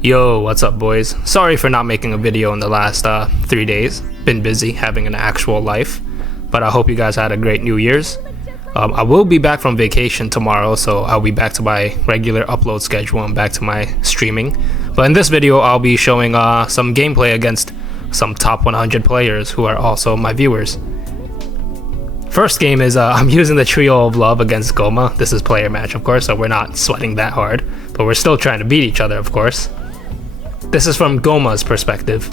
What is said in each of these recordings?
Yo, what's up, boys? Sorry for not making a video in the last 3 days. Been busy having an actual life, but I hope you guys had a great New Year's. I will be back from vacation tomorrow, so I'll be back to my regular upload schedule and back to my streaming. But in this video, I'll be showing some gameplay against some top 100 players who are also my viewers. First game is I'm using the Trio of Love against Goma. This is player match, of course, so we're not sweating that hard, but we're still trying to beat each other, of course. This is from Goma's perspective.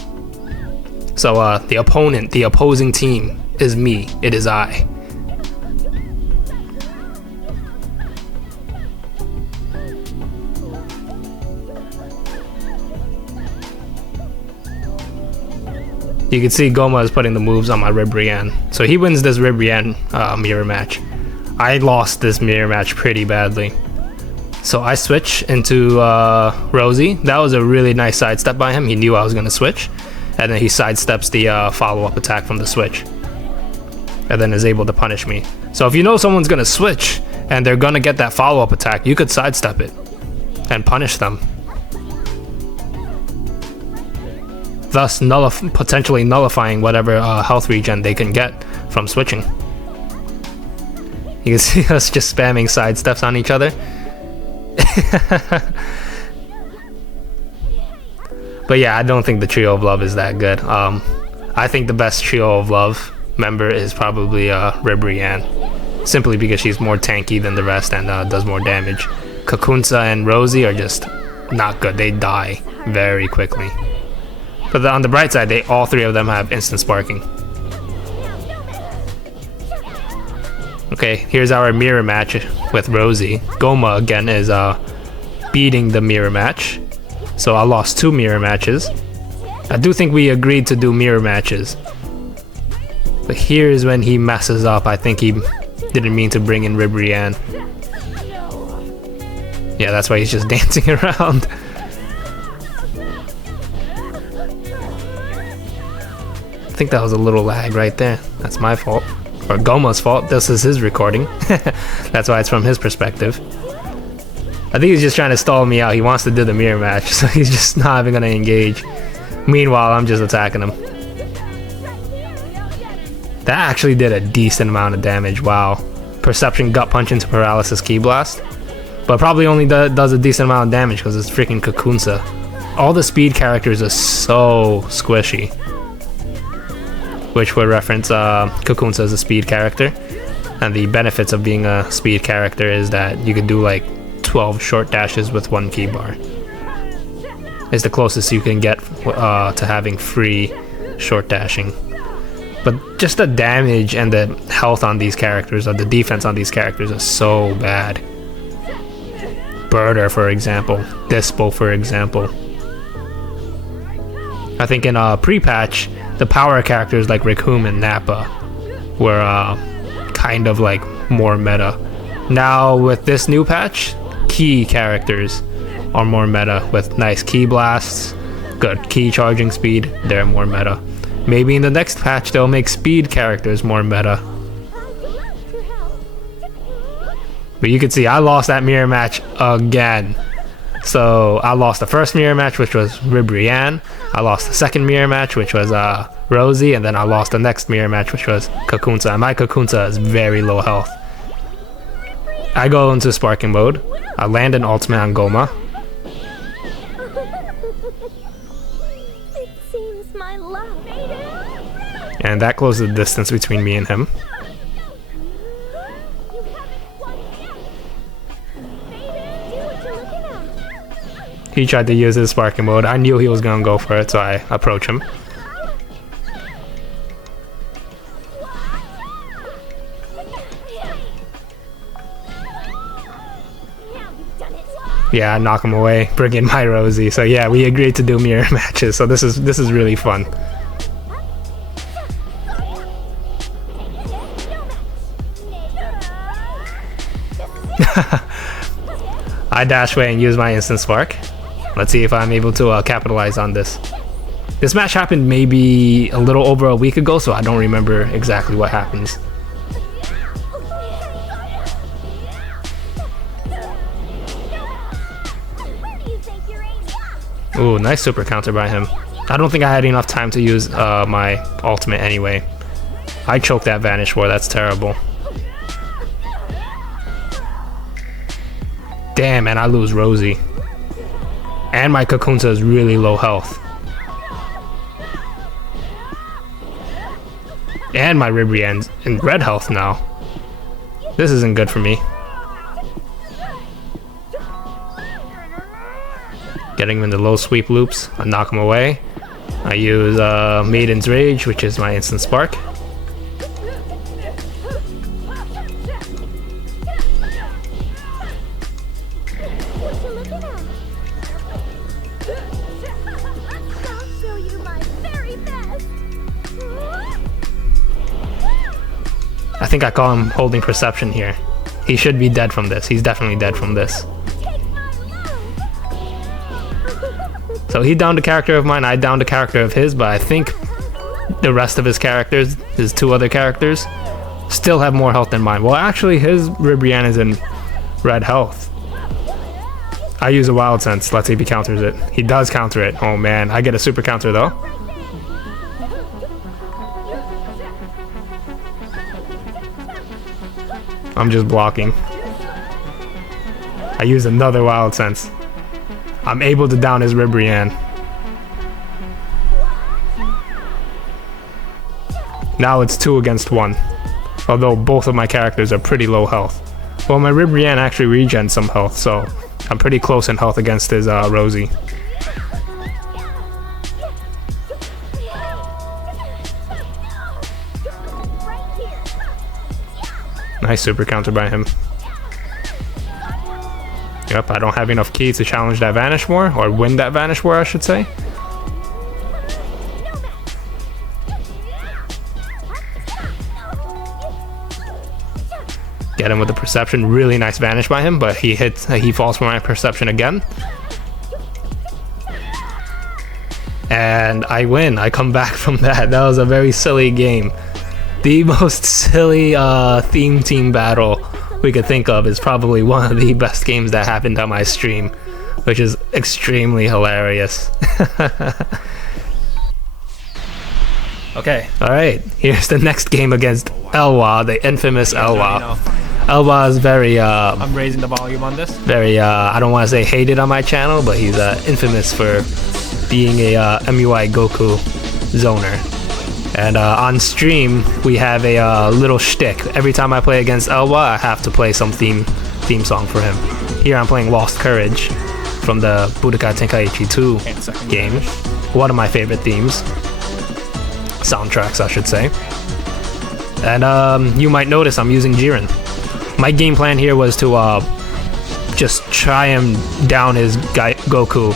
So the opponent, the opposing team, is me. It is I. You can see Goma is putting the moves on my Ribrianne. So he wins this Ribrianne mirror match. I lost this mirror match pretty badly. So I switch into Rosie. That was a really nice sidestep by him. He knew I was going to switch. And then he sidesteps the follow-up attack from the switch. And then is able to punish me. So if you know someone's going to switch and they're going to get that follow-up attack, you could sidestep it and punish them. Thus potentially nullifying whatever health regen they can get from switching. You can see us just spamming sidesteps on each other. But yeah, I don't think the Trio of Love is that good. I think the best Trio of Love member is probably Ribrianne, simply because she's more tanky than the rest and does more damage. Kakunsa and Rosie are just not good. They die very quickly. But on the bright side, all three of them have instant sparking. Okay, here's our mirror match with Rosie. Goma again is beating the mirror match. So I lost 2 mirror matches. I do think we agreed to do mirror matches. But here's when he messes up. I think he didn't mean to bring in Ribrianne. Yeah, that's why he's just dancing around. I think that was a little lag right there. That's my fault. Or Goma's fault. This is his recording. That's why it's from his perspective. I think he's just trying to stall me out. He wants to do the mirror match, so he's just not even gonna engage. Meanwhile, I'm just attacking him. That actually did a decent amount of damage. Wow. Perception gut punch into paralysis ki blast. But probably only does a decent amount of damage because it's freaking Kakunsa. All the speed characters are so squishy. Which would reference Kakunsa as a speed character. And the benefits of being a speed character is that you could do like 12 short dashes with 1 key bar. It's the closest you can get to having free short dashing. But just the damage and the health on these characters, or the defense on these characters, is so bad. Birder, for example. Dispo, for example. I think in pre-patch, the power characters like Rikum and Nappa were kind of like more meta. Now with this new patch, key characters are more meta with nice key blasts, good key charging speed. They're more meta. Maybe in the next patch they'll make speed characters more meta. But you can see I lost that mirror match again. So I lost the first mirror match, which was Ribrianne. I lost the second mirror match, which was Rosie, and then I lost the next mirror match, which was Kakunsa. And my Kakunsa is very low health. I go into sparking mode. I land an ultimate on Goma. And that closes the distance between me and him. He tried to use his sparking mode. I knew he was gonna go for it, so I approach him. Yeah, I knock him away, bring in my Rosie. So yeah, we agreed to do mirror matches. So this is really fun. I dash away and use my instant spark. Let's see if I'm able to capitalize on this. This match happened maybe a little over a week ago, so I don't remember exactly what happens. Ooh, nice super counter by him. I don't think I had enough time to use my ultimate anyway. I choked that Vanish War, that's terrible. Damn, and I lose Rosie. And my Kakunta is really low health. And my Ribrianne's in red health now. This isn't good for me. Getting him into low sweep loops, I knock him away. I use Maiden's Rage, which is my instant spark. I think I call him holding perception here. He should be dead from this. He's definitely dead from this. So he downed a character of mine, I downed a character of his, but I think the rest of his characters, his two other characters, still have more health than mine. Well, actually, his Ribrianne is in red health. I use a Wild Sense. Let's see if he counters it. He does counter it. Oh man, I get a super counter though. I'm just blocking. I use another Wild Sense. I'm able to down his Ribrianne. Now it's 2 against 1. Although both of my characters are pretty low health. Well, my Ribrianne actually regens some health, so I'm pretty close in health against his Rosie. Nice super counter by him. Yep, I don't have enough ki to challenge that Vanish War, or win that Vanish War, I should say. Get him with the perception, really nice Vanish by him, but he falls for my perception again. And I win, I come back from that. That was a very silly game. The most silly theme team battle we could think of is probably one of the best games that happened on my stream, which is extremely hilarious. Okay. Alright, here's the next game against Elwha, the infamous Elwha. Elwha is very I'm raising the volume on this. very I don't want to say hated on my channel, but he's infamous for being a MUI Goku zoner. And on stream, we have a little shtick. Every time I play against Elwha, I have to play some theme song for him. Here I'm playing Lost Courage from the Budokai Tenkaichi 2 game. One of my favorite themes. Soundtracks, I should say. And you might notice I'm using Jiren. My game plan here was to just try and down his Goku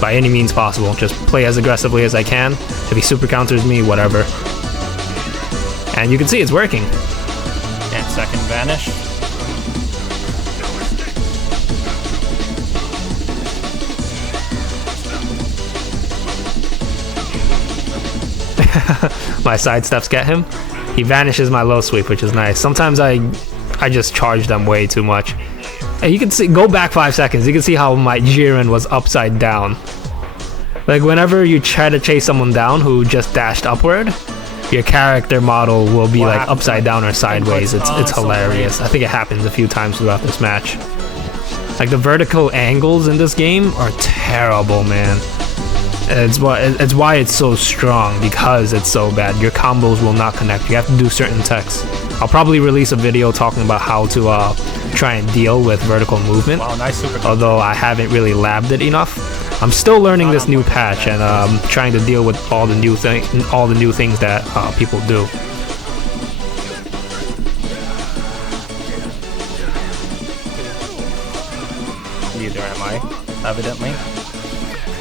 by any means possible. Just play as aggressively as I can. If he super counters me, whatever. And you can see it's working. And second Vanish. My sidesteps get him. He vanishes my low sweep, which is nice. Sometimes I just charge them way too much. And you can see, go back 5 seconds, you can see how my Jiren was upside down. Like whenever you try to chase someone down who just dashed upward, your character model will be like upside down or sideways. It's hilarious. I think it happens a few times throughout this match. Like the vertical angles in this game are terrible, man. It's why it's so strong, because it's so bad. Your combos will not connect. You have to do certain techs. I'll probably release a video talking about how to try and deal with vertical movement. Wow, nice super. Although I haven't really labbed it enough. I'm still learning this new patch and trying to deal with all the new things that people do. Neither am I, evidently.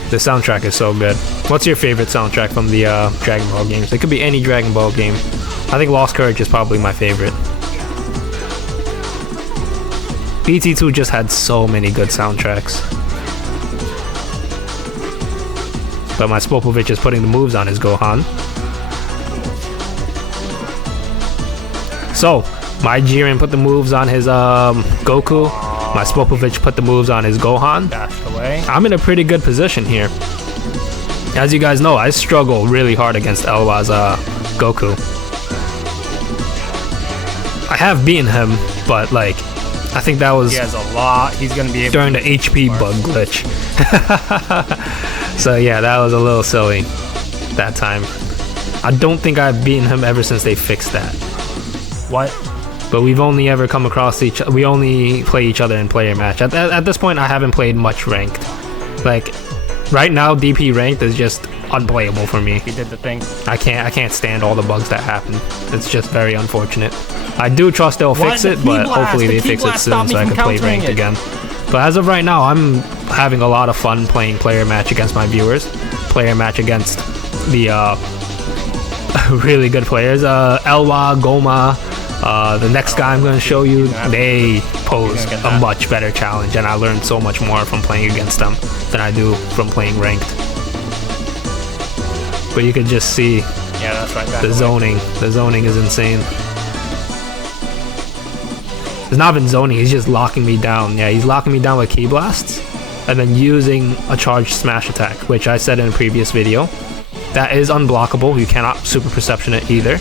The soundtrack is so good. What's your favorite soundtrack from the Dragon Ball games? It could be any Dragon Ball game. I think Lost Courage is probably my favorite. BT2 just had so many good soundtracks. But my Spopovich is putting the moves on his Gohan. So, my Jiren put the moves on his Goku. My Spopovich put the moves on his Gohan. Dashed away. I'm in a pretty good position here. As you guys know, I struggle really hard against Elwa's Goku. I have beaten him, but like, I think that was He has a lot. He's gonna be able during the to HP bug glitch. So yeah, that was a little silly that time. I don't think I've beaten him ever since they fixed that. What? But we've only ever come across we only play each other in player match. At this point, I haven't played much ranked. Like, right now, DP ranked is just unplayable for me. He did the thing. I can't stand all the bugs that happen. It's just very unfortunate. I do trust they'll fix it, but hopefully they fix it soon so I can play ranked again. But as of right now, I'm having a lot of fun playing player match against my viewers. Player match against the really good players. Elwa, Goma, the next guy I'm going to show you, they pose a much better challenge, and I learned so much more from playing against them than I do from playing ranked. But you could just see the zoning. The zoning is insane. It's not even zoning, he's just locking me down. Yeah, he's locking me down with Ki Blasts and then using a charged smash attack, which I said in a previous video. That is unblockable, you cannot super perception it either.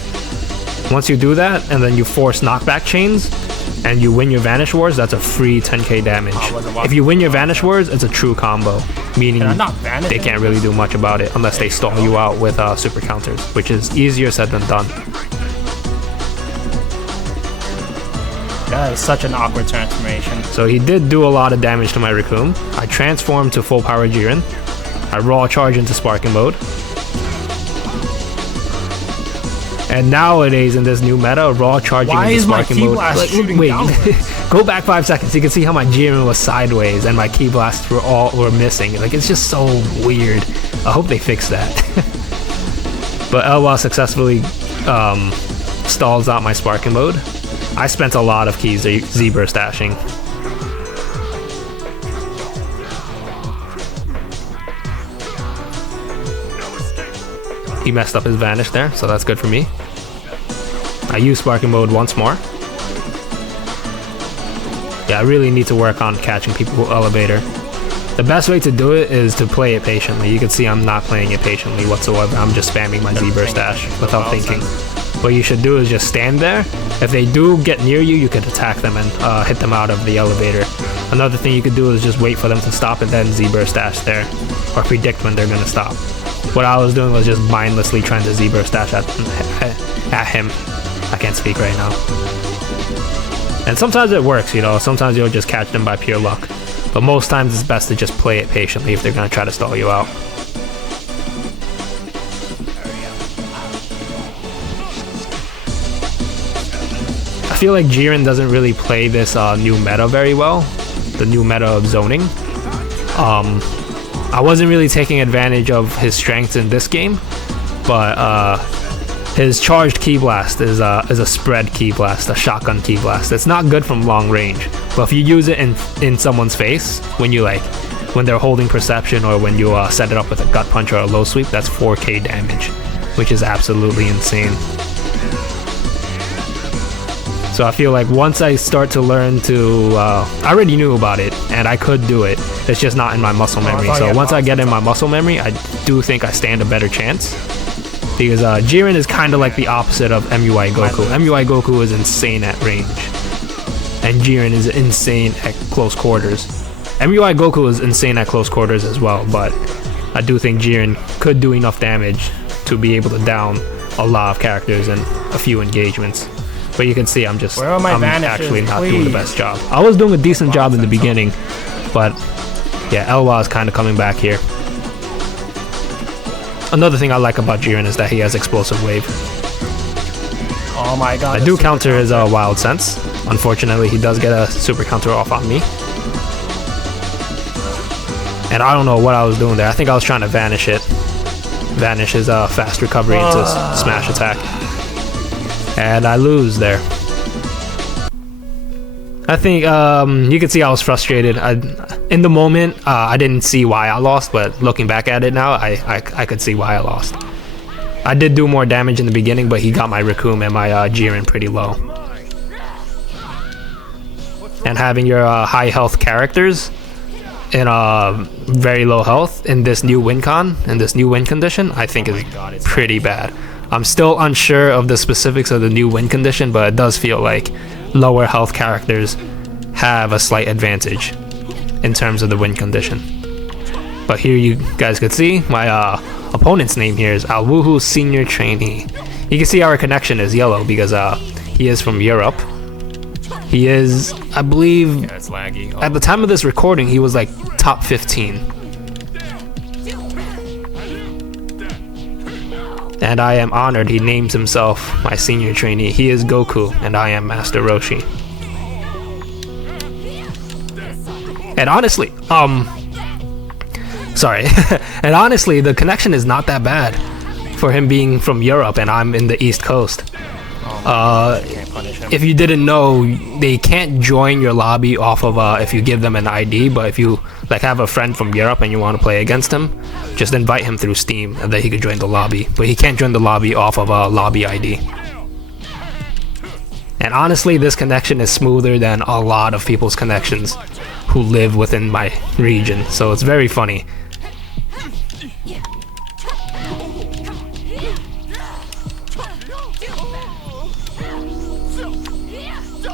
Once you do that, and then you force knockback chains, and you win your Vanish Wars, that's a free 10k damage. If you win your Vanish Wars, it's a true combo, meaning they can't really do much about it unless they stall you out with super counters, which is easier said than done. That is such an awkward transformation. So he did do a lot of damage to my Recoome. I transformed to full power Jiren. I raw charge into sparking mode. And nowadays in this new meta, raw charging into sparking mode. Wait, go back 5 seconds. You can see how my Jiren was sideways and my Ki Blasts were missing. Like, it's just so weird. I hope they fix that. But Elwa successfully stalls out my sparking mode. I spent a lot of keys Z-burst dashing. He messed up his Vanish there, so that's good for me. I use sparking mode once more. Yeah, I really need to work on catching people with elevator. The best way to do it is to play it patiently. You can see I'm not playing it patiently whatsoever. I'm just spamming my Z-burst dash without thinking. What you should do is just stand there. If they do get near you, you could attack them and hit them out of the elevator. Another thing you could do is just wait for them to stop and then Z-burst dash there, or predict when they're gonna stop. What I was doing was just mindlessly trying to Z-burst dash at him. I can't speak right now. And sometimes it works, you know. Sometimes you'll just catch them by pure luck. But most times it's best to just play it patiently if they're gonna try to stall you out. I feel like Jiren doesn't really play this new meta very well, the new meta of zoning. I wasn't really taking advantage of his strengths in this game, but his charged Ki Blast is a spread Ki Blast, a shotgun Ki Blast. It's not good from long range, but if you use it in someone's face, when they're holding perception, or when you set it up with a gut punch or a low sweep, that's 4k damage, which is absolutely insane. So I feel like once I start to learn to, I already knew about it, and I could do it. It's just not in my muscle memory. So once I get in my muscle memory, I do think I stand a better chance. Because Jiren is kind of like the opposite of MUI Goku. MUI Goku is insane at range, and Jiren is insane at close quarters. MUI Goku is insane at close quarters as well, but I do think Jiren could do enough damage to be able to down a lot of characters in a few engagements. But you can see I'm actually not doing the best job. I was doing a decent job in the beginning, but yeah, Elwa is kind of coming back here. Another thing I like about Jiren is that he has explosive wave. Oh my god. I do counter his wild sense. Unfortunately, he does get a super counter off on me. And I don't know what I was doing there. I think I was trying to vanish it. Vanish his fast recovery into smash attack. And I lose there. I think you can see I was frustrated. In the moment, I didn't see why I lost, but looking back at it now, I could see why I lost. I did do more damage in the beginning, but he got my Recoome and my Jiren pretty low. and having your high health characters in very low health in this new win con, in this new win condition, I think is pretty bad. I'm still unsure of the specifics of the new win condition, but it does feel like lower health characters have a slight advantage in terms of the win condition. But here you guys could see my opponent's name here is Alwuhu Senior Trainee. You can see our connection is yellow because he is from Europe. He is, I believe, Yeah, it's laggy. at the time of this recording, he was like top 15. And I am honored he names himself my senior trainee. He is Goku, and I am Master Roshi. And honestly, sorry. And honestly, the connection is not that bad for him being from Europe and I'm in the East Coast. Can't punish him. If you didn't know, they can't join your lobby off of if you give them an ID, but if you like have a friend from Europe and you want to play against him, just invite him through Steam and then he could join the lobby. But he can't join the lobby off of a lobby ID. And honestly, this connection is smoother than a lot of people's connections who live within my region, so it's very funny.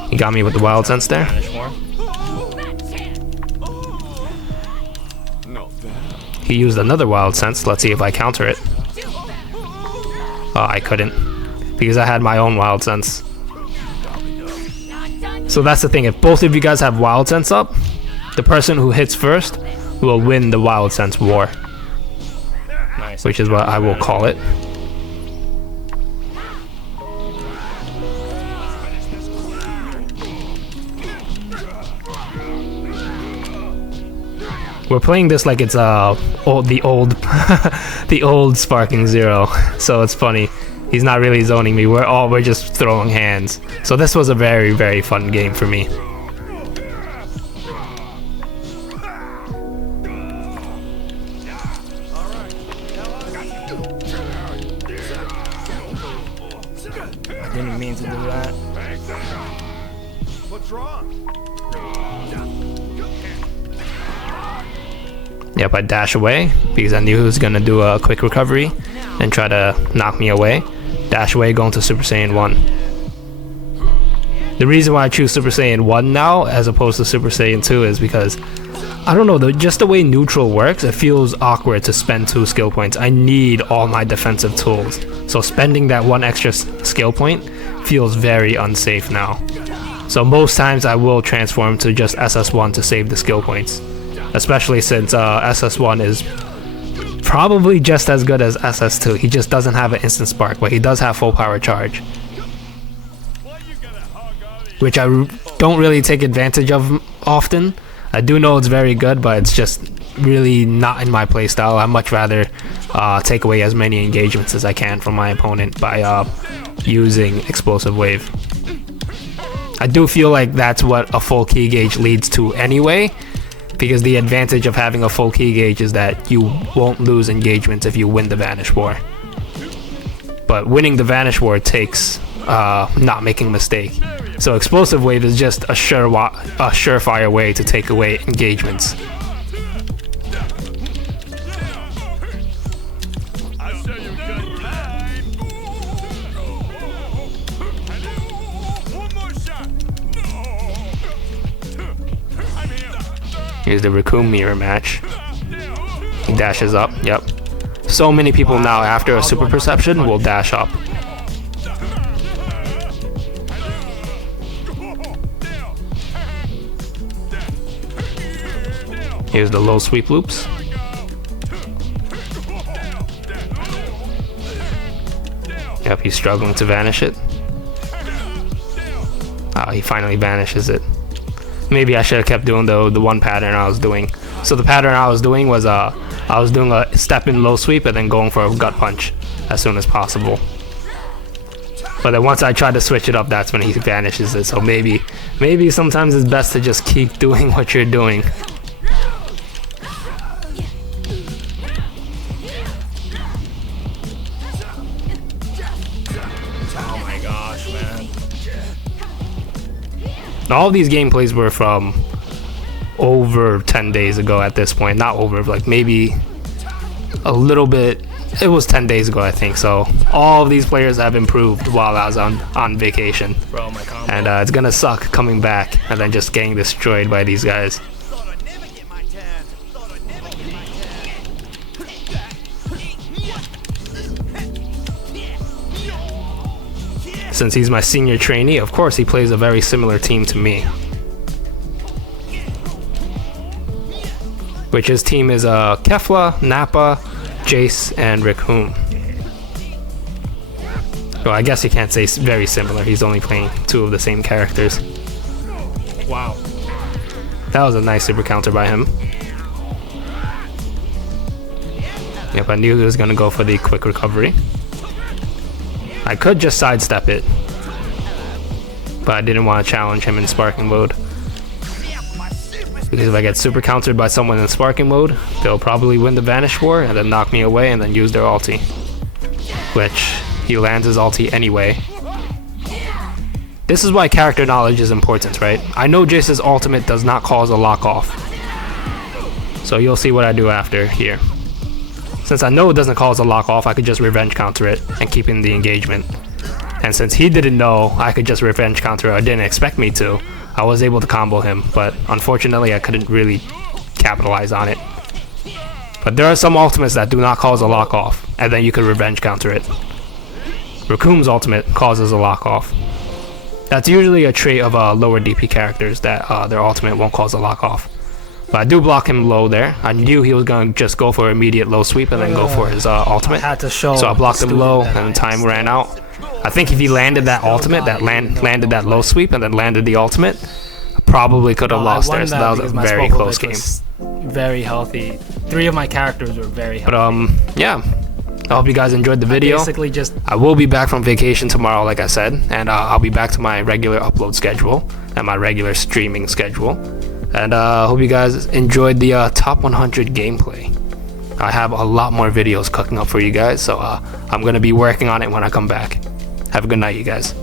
He got me with the wild sense there. Punish more. He used another wild sense. Let's see if I counter it. Oh, I couldn't, because I had my own wild sense. So that's the thing, if both of you guys have wild sense up, the person who hits first will win the wild sense war, Nice. which is what I will call it. We're playing this like it's the old the old Sparking Zero, so it's funny. He's not really zoning me. We're just throwing hands. So this was a very, very fun game for me. Didn't mean to do that. What's wrong? Yep, I dash away because I knew he was gonna do a quick recovery and try to knock me away. Dash away, going to Super Saiyan 1. The reason why I choose Super Saiyan 1 now as opposed to Super Saiyan 2 is because, I don't know, just the way neutral works, it feels awkward to spend 2 skill points. I need all my defensive tools. So spending that 1 extra skill point feels very unsafe now. So most times I will transform to just SS1 to save the skill points. Especially since SS1 is probably just as good as SS2. He just doesn't have an instant spark, but he does have full power charge, which I don't really take advantage of often. I do know it's very good, but it's just really not in my playstyle. I'd much rather take away as many engagements as I can from my opponent by using Explosive Wave. I do feel like that's what a full key gauge leads to anyway, because the advantage of having a full key gauge is that you won't lose engagements if you win the Vanish War. But winning the Vanish War takes not making a mistake. So Explosive Wave is just a surefire way to take away engagements. Here's the Raccoon mirror match. He dashes up, yep. So many people now after a super perception will dash up. Here's the low sweep loops. Yep, he's struggling to vanish it. Oh, he finally vanishes it. Maybe I should have kept doing the one pattern I was doing. So the pattern I was doing was I was doing a step in low sweep and then going for a gut punch as soon as possible. But then once I tried to switch it up, that's when he vanishes it. So maybe sometimes it's best to just keep doing what you're doing. Oh my gosh, man. All these gameplays were from over 10 days ago at this point. Not over, like maybe a little bit. It was 10 days ago, I think. So all of these players have improved while I was on vacation. Bro, my combo. And it's gonna suck coming back and then just getting destroyed by these guys. Since he's my senior trainee, of course he plays a very similar team to me. Which his team is Kefla, Nappa, Jace, and Rikhoon. Well, I guess you can't say very similar. He's only playing 2 of the same characters. Wow. That was a nice super counter by him. Yep, I knew he was gonna go for the quick recovery. I could just sidestep it, but I didn't want to challenge him in sparking mode. Because if I get super countered by someone in sparking mode, they'll probably win the Vanish War and then knock me away and then use their ulti. Which, he lands his ulti anyway. This is why character knowledge is important, right? I know Jace's ultimate does not cause a lock off. So you'll see what I do after here. Since I know it doesn't cause a lock off, I could just revenge counter it and keep in the engagement. And since he didn't know I could just revenge counter it or didn't expect me to, I was able to combo him, but unfortunately I couldn't really capitalize on it. But there are some ultimates that do not cause a lock off, and then you could revenge counter it. Rikhoon's ultimate causes a lock off. That's usually a trait of lower DP characters, that their ultimate won't cause a lock off. But I do block him low there. I knew he was going to just go for immediate low sweep and then go for his ultimate. I had to show so I blocked him low and time ran out. I think if he landed that ultimate, landed that low sweep and then landed the ultimate, I probably could have lost there. So that was a very close game. Very healthy. 3 of my characters were very healthy. But yeah, I hope you guys enjoyed the video. I will be back from vacation tomorrow, like I said, and I'll be back to my regular upload schedule and my regular streaming schedule. And I hope you guys enjoyed the top 100 gameplay. I have a lot more videos cooking up for you guys, so I'm going to be working on it when I come back. Have a good night, you guys.